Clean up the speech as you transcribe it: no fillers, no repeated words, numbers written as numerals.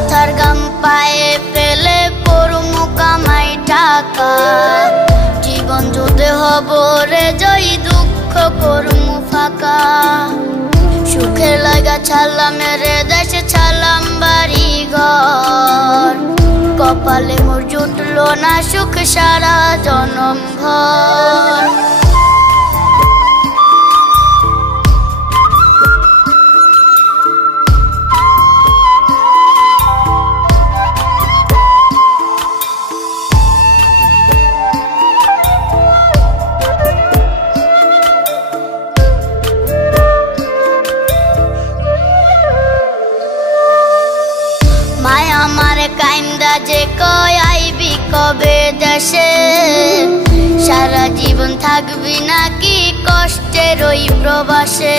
মাথার গাম পায়ে ফেলে করমু কামাই টাকা জীবন যুদ্ধে হব রে জয়ী দুঃখ করমু ফাঁকা সুখের লাগা ছাড়লাম রে দেশে ছাড়লাম বাড়ি ঘর কপালে মোর জুটলো না সুখ সারা জনম ভর কাইন্দা যে কয় আইবি কবে দেশে সারা জীবন থাকবি নাকি কষ্টের ওই প্রবাসে।